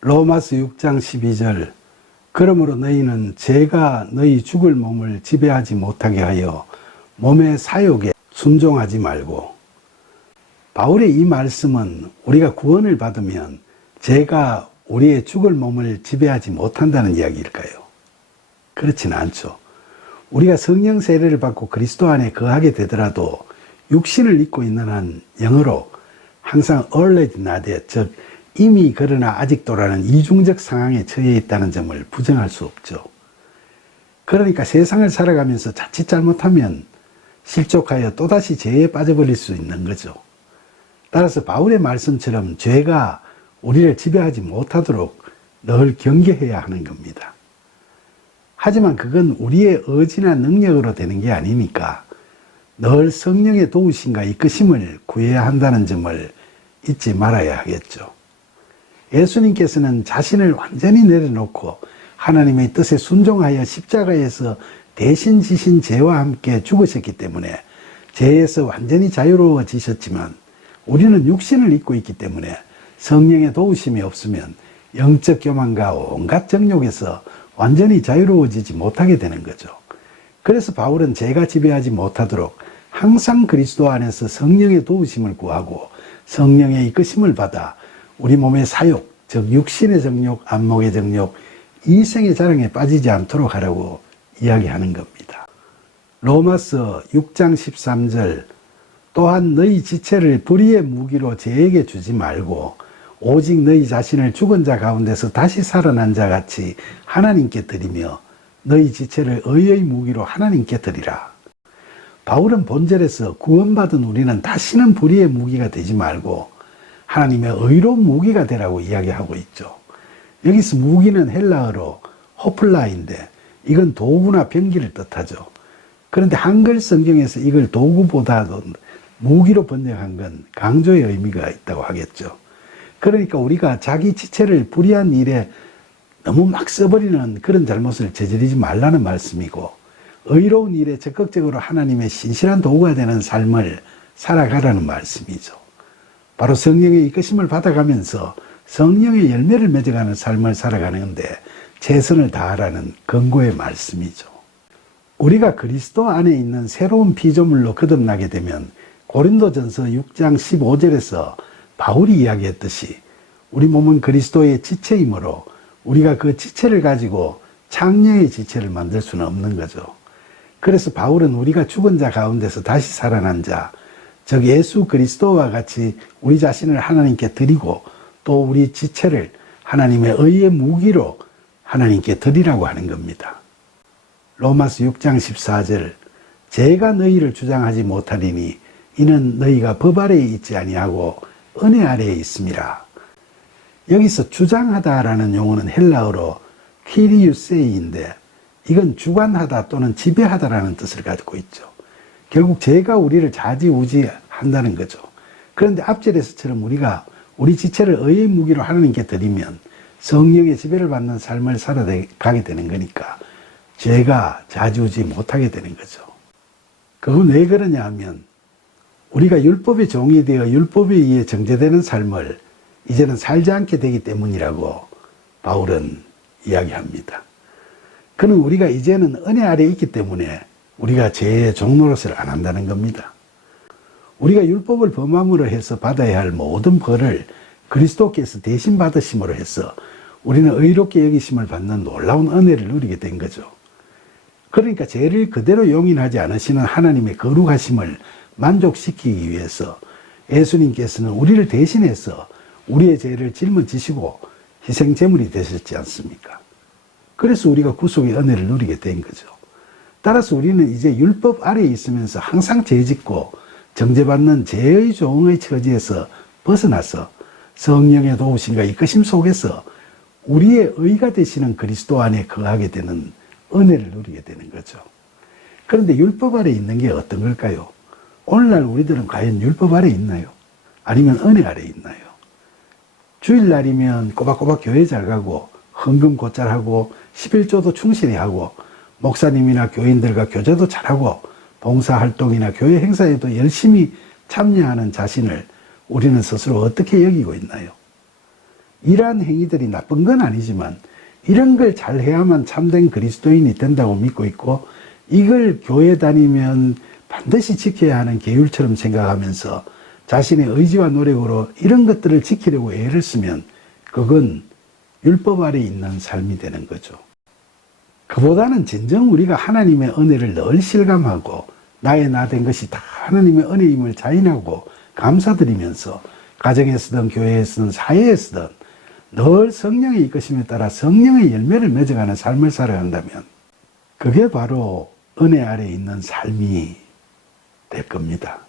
로마서 6장 12절 그러므로 너희는 죄가 너희 죽을 몸을 지배하지 못하게 하여 몸의 사욕에 순종하지 말고. 바울의 이 말씀은 우리가 구원을 받으면 죄가 우리의 죽을 몸을 지배하지 못한다는 이야기일까요? 그렇지는 않죠. 우리가 성령 세례를 받고 그리스도 안에 거하게 되더라도 육신을 입고 있는 한 영어로 항상 already not yet, 즉 이미 그러나 아직도라는 이중적 상황에 처해 있다는 점을 부정할 수 없죠. 그러니까 세상을 살아가면서 자칫 잘못하면 실족하여 또다시 죄에 빠져버릴 수 있는 거죠. 따라서 바울의 말씀처럼 죄가 우리를 지배하지 못하도록 늘 경계해야 하는 겁니다. 하지만 그건 우리의 의지나 능력으로 되는 게 아니니까 늘 성령의 도우심과 이끄심을 구해야 한다는 점을 잊지 말아야 하겠죠. 예수님께서는 자신을 완전히 내려놓고 하나님의 뜻에 순종하여 십자가에서 대신 지신 죄와 함께 죽으셨기 때문에 죄에서 완전히 자유로워지셨지만 우리는 육신을 입고 있기 때문에 성령의 도우심이 없으면 영적 교만과 온갖 정욕에서 완전히 자유로워지지 못하게 되는 거죠. 그래서 바울은 죄가 지배하지 못하도록 항상 그리스도 안에서 성령의 도우심을 구하고 성령의 이끄심을 받아 우리 몸의 사욕, 즉 육신의 정욕, 안목의 정욕, 이생의 자랑에 빠지지 않도록 하라고 이야기하는 겁니다. 로마서 6장 13절 또한 너희 지체를 불의의 무기로 죄에게 주지 말고 오직 너희 자신을 죽은 자 가운데서 다시 살아난 자 같이 하나님께 드리며 너희 지체를 의의 무기로 하나님께 드리라. 바울은 본절에서 구원받은 우리는 다시는 불의의 무기가 되지 말고 하나님의 의로운 무기가 되라고 이야기하고 있죠. 여기서 무기는 헬라어로 호플라인데 이건 도구나 병기를 뜻하죠. 그런데 한글 성경에서 이걸 도구보다도 무기로 번역한 건 강조의 의미가 있다고 하겠죠. 그러니까 우리가 자기 지체를 불의한 일에 너무 막 써버리는 그런 잘못을 저지르지 말라는 말씀이고 의로운 일에 적극적으로 하나님의 신실한 도구가 되는 삶을 살아가라는 말씀이죠. 바로 성령의 이끄심을 받아가면서 성령의 열매를 맺어가는 삶을 살아가는데 최선을 다하라는 권고의 말씀이죠. 우리가 그리스도 안에 있는 새로운 피조물로 거듭나게 되면 고린도전서 6장 15절에서 바울이 이야기했듯이 우리 몸은 그리스도의 지체이므로 우리가 그 지체를 가지고 창녀의 지체를 만들 수는 없는 거죠. 그래서 바울은 우리가 죽은 자 가운데서 다시 살아난 자, 즉 예수 그리스도와 같이 우리 자신을 하나님께 드리고 또 우리 지체를 하나님의 의의 무기로 하나님께 드리라고 하는 겁니다. 로마서 6장 14절 죄가 너희를 주장하지 못하리니 이는 너희가 법 아래에 있지 아니하고 은혜 아래에 있음이라. 여기서 주장하다라는 용어는 헬라어로 키리우세이인데 이건 주관하다 또는 지배하다라는 뜻을 가지고 있죠. 결국 죄가 우리를 좌지우지한다는 거죠. 그런데 앞절에서처럼 우리가 우리 지체를 의의 무기로 하나님께 드리면 성령의 지배를 받는 삶을 살아가게 되는 거니까 죄가 좌지우지 못하게 되는 거죠. 그건 왜 그러냐 하면 우리가 율법의 종이 되어 율법에 의해 정죄되는 삶을 이제는 살지 않게 되기 때문이라고 바울은 이야기합니다. 그는 우리가 이제는 은혜 아래에 있기 때문에 우리가 죄의 종노릇을 안 한다는 겁니다. 우리가 율법을 범함으로 해서 받아야 할 모든 벌을 그리스도께서 대신 받으심으로 해서 우리는 의롭게 여기심을 받는 놀라운 은혜를 누리게 된 거죠. 그러니까 죄를 그대로 용인하지 않으시는 하나님의 거룩하심을 만족시키기 위해서 예수님께서는 우리를 대신해서 우리의 죄를 짊어지시고 희생제물이 되셨지 않습니까? 그래서 우리가 구속의 은혜를 누리게 된 거죠. 따라서 우리는 이제 율법 아래에 있으면서 항상 죄짓고 정죄받는 죄의 종의 처지에서 벗어나서 성령의 도우심과 이끄심 속에서 우리의 의가 되시는 그리스도 안에 거하게 되는 은혜를 누리게 되는 거죠. 그런데 율법 아래에 있는 게 어떤 걸까요? 오늘날 우리들은 과연 율법 아래에 있나요? 아니면 은혜 아래에 있나요? 주일날이면 꼬박꼬박 교회 잘 가고 헌금 곧잘 하고 11조도 충실히 하고 목사님이나 교인들과 교제도 잘하고 봉사활동이나 교회 행사에도 열심히 참여하는 자신을 우리는 스스로 어떻게 여기고 있나요? 이러한 행위들이 나쁜 건 아니지만 이런 걸 잘 해야만 참된 그리스도인이 된다고 믿고 있고, 이걸 교회 다니면 반드시 지켜야 하는 계율처럼 생각하면서 자신의 의지와 노력으로 이런 것들을 지키려고 애를 쓰면 그건 율법 아래 있는 삶이 되는 거죠. 그보다는 진정 우리가 하나님의 은혜를 늘 실감하고 나의 나 된 것이 다 하나님의 은혜임을 자인하고 감사드리면서 가정에서든 교회에서든 사회에서든 늘 성령의 이끄심에 따라 성령의 열매를 맺어가는 삶을 살아간다면 그게 바로 은혜 아래 있는 삶이 될 겁니다.